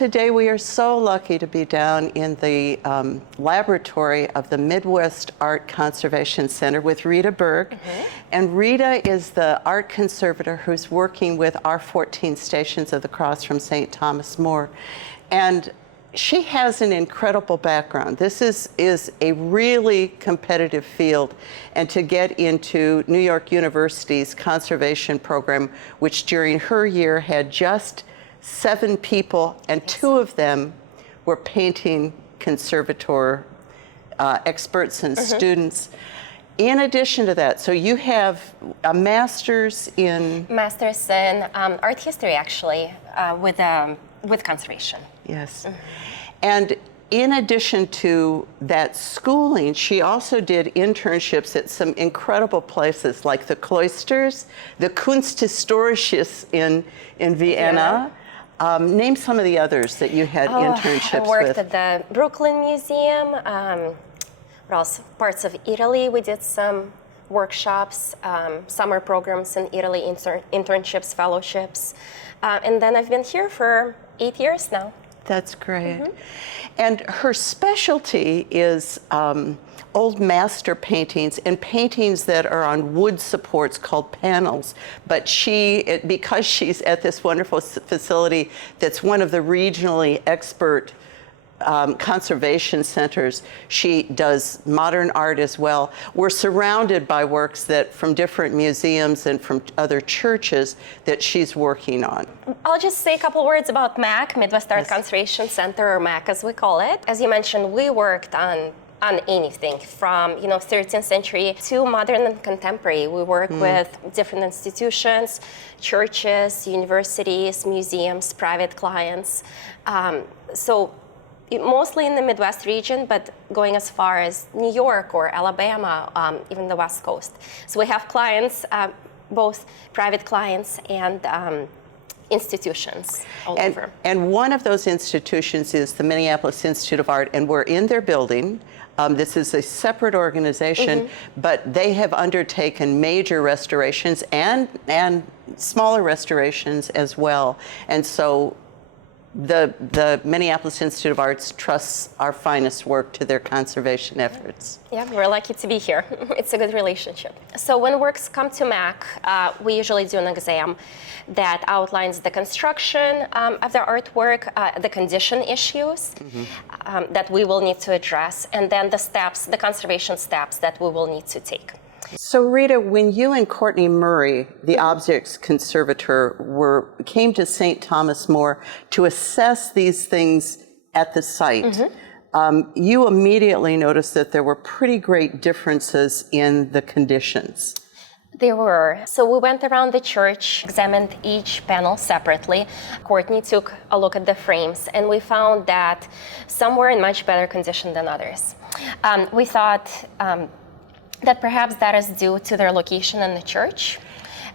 today we are so lucky to be down in the laboratory of the Midwest Art Conservation Center with Rita Berg. And Rita is the art conservator who's working with our 14 Stations of the Cross from St. Thomas More. And she has an incredible background. This is a really competitive field, and to get into New York University's conservation program, which during her year had just 7 people, and 2 of them were painting conservator experts and students. In addition to that, so you have a master's in art history, actually, with conservation. Yes. And in addition to that schooling, she also did internships at some incredible places like the Cloisters, the Kunsthistorisches in Vienna. Name some of the others that you had internships with. I worked at the Brooklyn Museum. What else? Parts of Italy. We did some workshops, summer programs in Italy, internships, fellowships. And then I've been here for 8 years now. That's great. And her specialty is old master paintings and paintings that are on wood supports called panels. But because she's at this wonderful facility that's one of the regionally expert conservation centers, she does modern art as well. We're surrounded by works that from different museums and from other churches that she's working on. I'll just say a couple words about MAC, Midwest Art Conservation Center, or MAC as we call it. As you mentioned, we worked on anything from 13th century to modern and contemporary. We work with different institutions, churches, universities, museums, private clients. So mostly in the Midwest region, but going as far as New York or Alabama, even the West Coast. So we have clients, both private clients and institutions all over. And one of those institutions is the Minneapolis Institute of Art, and we're in their building. This is a separate organization, but they have undertaken major restorations and smaller restorations as well. And so the Minneapolis Institute of Arts trusts our finest work to their conservation efforts. Yeah, we're lucky to be here. It's a good relationship. So when works come to MAC, we usually do an exam that outlines the construction of the artwork, the condition issues that we will need to address, and then the steps, the conservation steps that we will need to take. So Rita, when you and Courtney Murray, the objects conservator, came to St. Thomas More to assess these things at the site, you immediately noticed that there were pretty great differences in the conditions. There were. So we went around the church, examined each panel separately. Courtney took a look at the frames, and we found that some were in much better condition than others. We thought that perhaps that is due to their location in the church.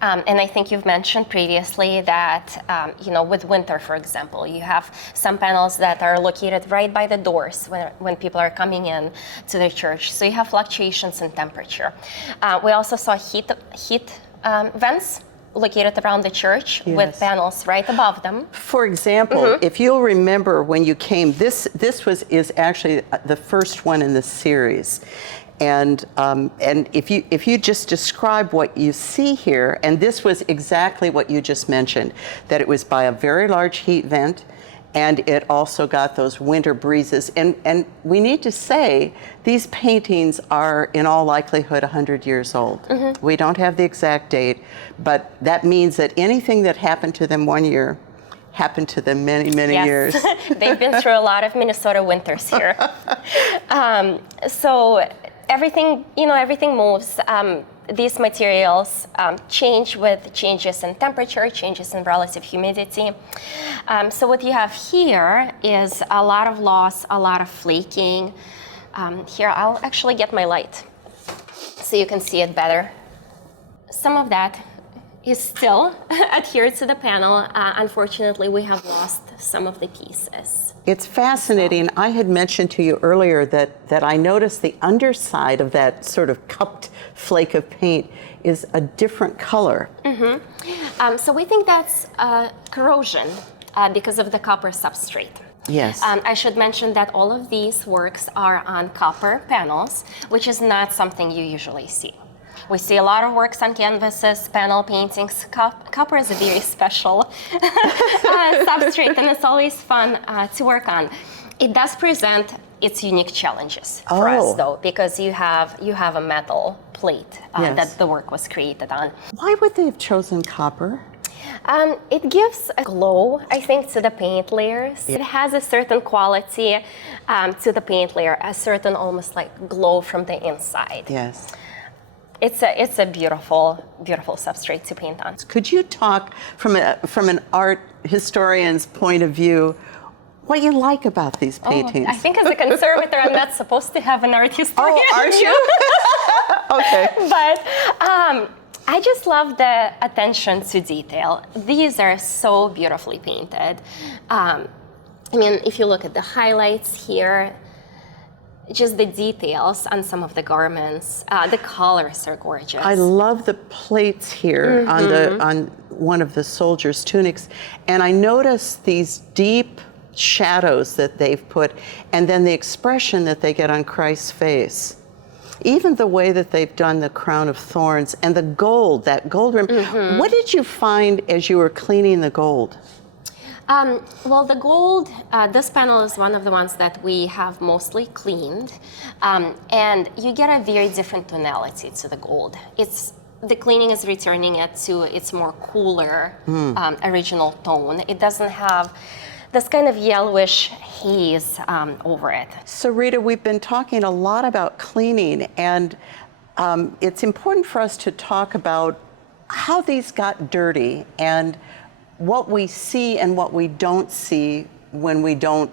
And I think you've mentioned previously that, with winter, for example, you have some panels that are located right by the doors when people are coming in to the church. So you have fluctuations in temperature. We also saw heat vents located around the church with panels right above them. For example, if you'll remember when you came, this is actually the first one in the series. And if you just describe what you see here, and this was exactly what you just mentioned, that it was by a very large heat vent, and it also got those winter breezes. And we need to say, these paintings are in all likelihood 100 years old. We don't have the exact date, but that means that anything that happened to them one year happened to them many, many years. They've been through a lot of Minnesota winters here. So everything moves. These materials change with changes in temperature, changes in relative humidity. So what you have here is a lot of loss, a lot of flaking. Here, I'll actually get my light so you can see it better. Some of that is still adhered to the panel. Unfortunately, we have lost some of the pieces. It's fascinating. I had mentioned to you earlier that I noticed the underside of that sort of cupped flake of paint is a different color. So we think that's corrosion. because of the copper substrate. Yes. I should mention that all of these works are on copper panels, which is not something you usually see. We see a lot of works on canvases, panel paintings. Copper is a very special substrate, and it's always fun to work on. It does present its unique challenges for us, though, because you have a metal plate that the work was created on. Why would they have chosen copper? It gives a glow, I think, to the paint layers. It has a certain quality to the paint layer, a certain almost like glow from the inside. Yes. It's a beautiful, beautiful substrate to paint on. Could you talk from an art historian's point of view what you like about these paintings? I think as a conservator, I'm not supposed to have an art historian. Oh, aren't you? Okay. But I just love the attention to detail. These are so beautifully painted. I mean, if you look at the highlights here, just the details on some of the garments, the colors are gorgeous. I love the plates here on one of the soldiers' tunics, and I notice these deep shadows that they've put, and then the expression that they get on Christ's face. Even the way that they've done the crown of thorns and the gold, that gold rim. What did you find as you were cleaning the gold? Well, the gold, this panel is one of the ones that we have mostly cleaned, and you get a very different tonality to the gold. The cleaning is returning it to its more cooler original tone. It doesn't have this kind of yellowish haze over it. So Rita, we've been talking a lot about cleaning, and it's important for us to talk about how these got dirty and what we see and what we don't see when we don't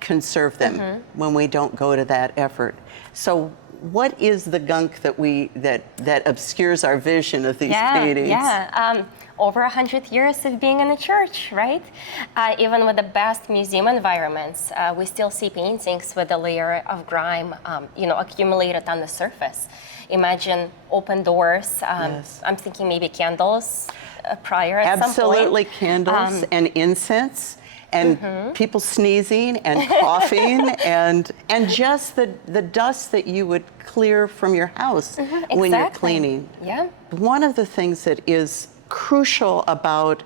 conserve them, when we don't go to that effort. So what is the gunk that obscures our vision of these paintings? Over 100 years of being in a church, right? Even with the best museum environments, we still see paintings with a layer of grime, accumulated on the surface. Imagine open doors. I'm thinking maybe candles prior at some point. Absolutely, candles and incense. And people sneezing and coughing and just the dust that you would clear from your house when you're cleaning. Yeah. One of the things that is crucial about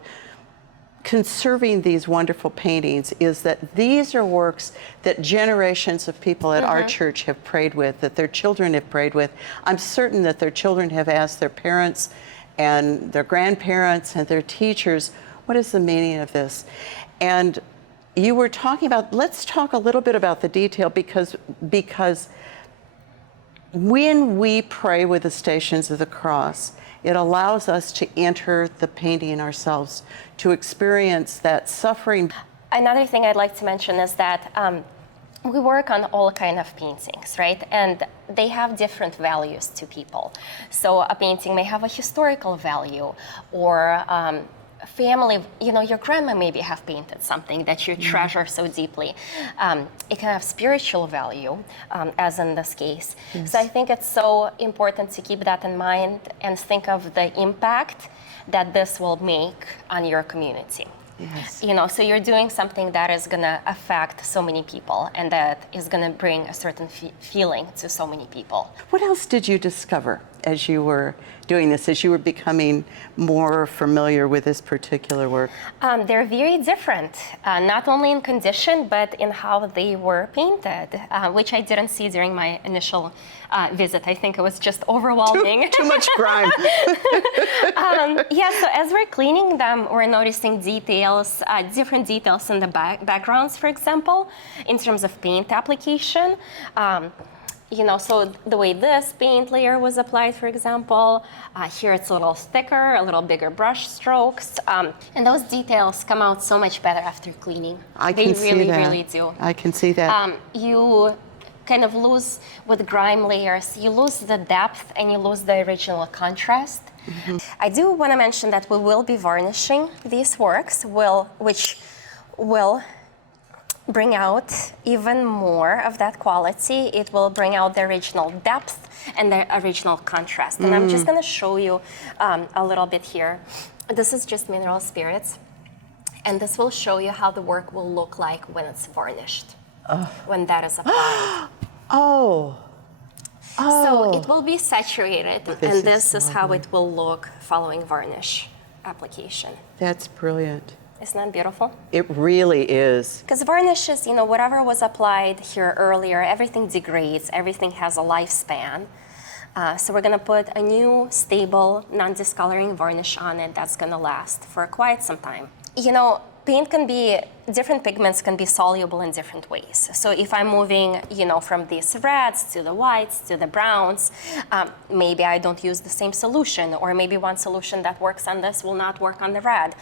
conserving these wonderful paintings is that these are works that generations of people at our church have prayed with, that their children have prayed with. I'm certain that their children have asked their parents and their grandparents and their teachers, what is the meaning of this? And you were talking about, let's talk a little bit about the detail, because when we pray with the Stations of the Cross, it allows us to enter the painting ourselves, to experience that suffering. Another thing I'd like to mention is that we work on all kind of paintings, right? And they have different values to people. So a painting may have a historical value, or family, your grandma maybe have painted something that you treasure so deeply. It can have spiritual value, as in this case. So I think it's so important to keep that in mind and think of the impact that this will make on your community. Yes. So you're doing something that is going to affect so many people, and that is going to bring a certain feeling to so many people. What else did you discover as you were doing this, as you were becoming more familiar with this particular work? They're very different, not only in condition, but in how they were painted, which I didn't see during my initial visit. I think it was just overwhelming. Too much grime. So as we're cleaning them, we're noticing details, different details in the backgrounds, for example, in terms of paint application. So the way this paint layer was applied, for example, here it's a little thicker, a little bigger brush strokes, and those details come out so much better after cleaning. They really do. I can see that. You kind of lose, with grime layers, you lose the depth and you lose the original contrast. I do want to mention that we will be varnishing these works, which will bring out even more of that quality. It will bring out the original depth and the original contrast. And I'm just going to show you a little bit here. This is just mineral spirits. And this will show you how the work will look like when it's varnished, when that is applied. Oh. So it will be saturated, and this is how lovely. it will look following varnish application. That's brilliant. Isn't that beautiful? It really is. Because varnishes, you know, whatever was applied here earlier, everything degrades, everything has a lifespan. So we're going to put a new, stable, non-discoloring varnish on it that's going to last for quite some time. You know, paint can be, different pigments can be soluble in different ways. So if I'm moving, you know, from these reds to the whites to the browns, maybe I don't use the same solution, or maybe one solution that works on this will not work on the red.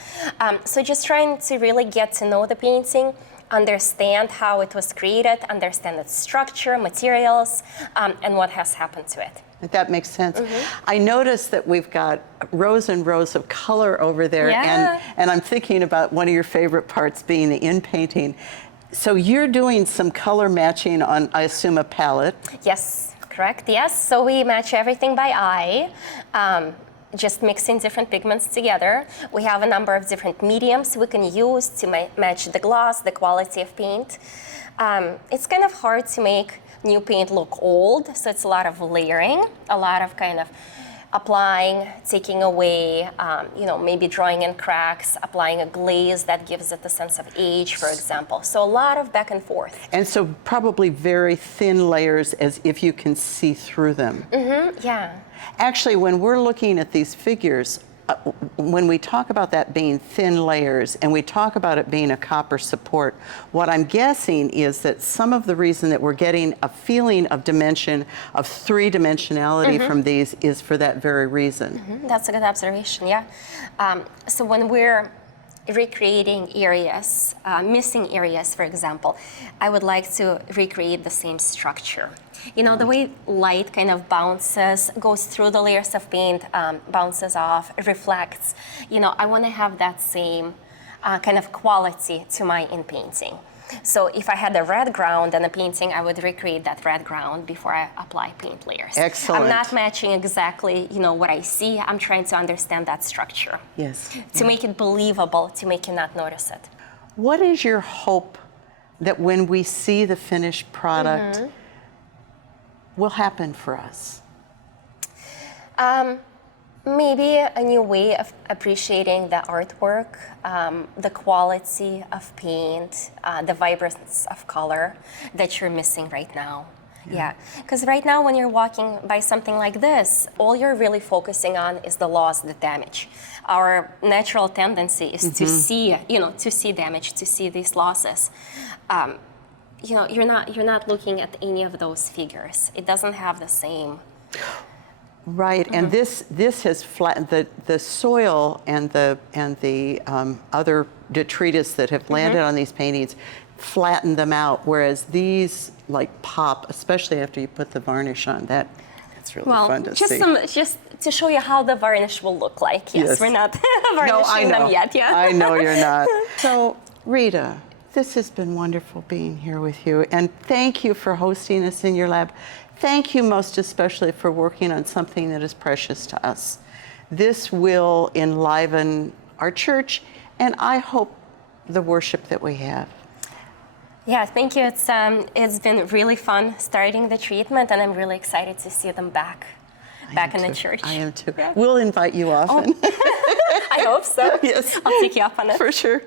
So just trying to really get to know the painting, understand how it was created, understand its structure, materials, and what has happened to it. That makes sense. I noticed that we've got rows and rows of color over there, Yeah. and I'm thinking about one of your favorite parts being the in-painting. So you're doing some color matching on, I assume, a palette. Yes, correct, yes. So we match everything by eye, just mixing different pigments together. We have a number of different mediums we can use to match the gloss, the quality of paint. It's kind of hard to make new paint look old, so it's a lot of layering, a lot of kind of applying, taking away, you know, maybe drawing in cracks, applying a glaze that gives it a sense of age, for example. So a lot of back and forth. And so probably very thin layers as if you can see through them. Yeah. Actually, when we're looking at these figures, when we talk about that being thin layers and we talk about it being a copper support, what I'm guessing is that some of the reason that we're getting a feeling of dimension, of three-dimensionality from these is for that very reason. That's a good observation, yeah. So when we're recreating areas, missing areas, for example, I would like to recreate the same structure. You know, the way light kind of bounces, goes through the layers of paint, bounces off, reflects. You know, I want to have that same kind of quality to my in-painting. So if I had a red ground and a painting, I would recreate that red ground before I apply paint layers. Excellent. I'm not matching exactly, you know, what I see. I'm trying to understand that structure. Yes. To make it believable, to make you not notice it. What is your hope that when we see the finished product will happen for us? Maybe a new way of appreciating the artwork, the quality of paint, the vibrance of color that you're missing right now. Yeah, because right now when you're walking by something like this, all you're really focusing on is the loss, the damage. Our natural tendency is to see, you know, to see damage, to see these losses. You know, you're not looking at any of those figures. It doesn't have the same. Right, and this has flattened the soil and the other detritus that have landed on these paintings, flattened them out. Whereas these like pop, especially after you put the varnish on. That's really fun to see. Just to show you how the varnish will look like. Yes. We're not varnishing them yet. Yeah. I know you're not. So Rita, this has been wonderful being here with you, and thank you for hosting us in your lab. Thank you most especially for working on something that is precious to us. This will enliven our church, and I hope the worship that we have. Yeah, thank you. It's been really fun starting the treatment, and I'm really excited to see them back in the church. I am too. Yeah. We'll invite you often. I hope so. Yes. I'll take you up on it. For sure.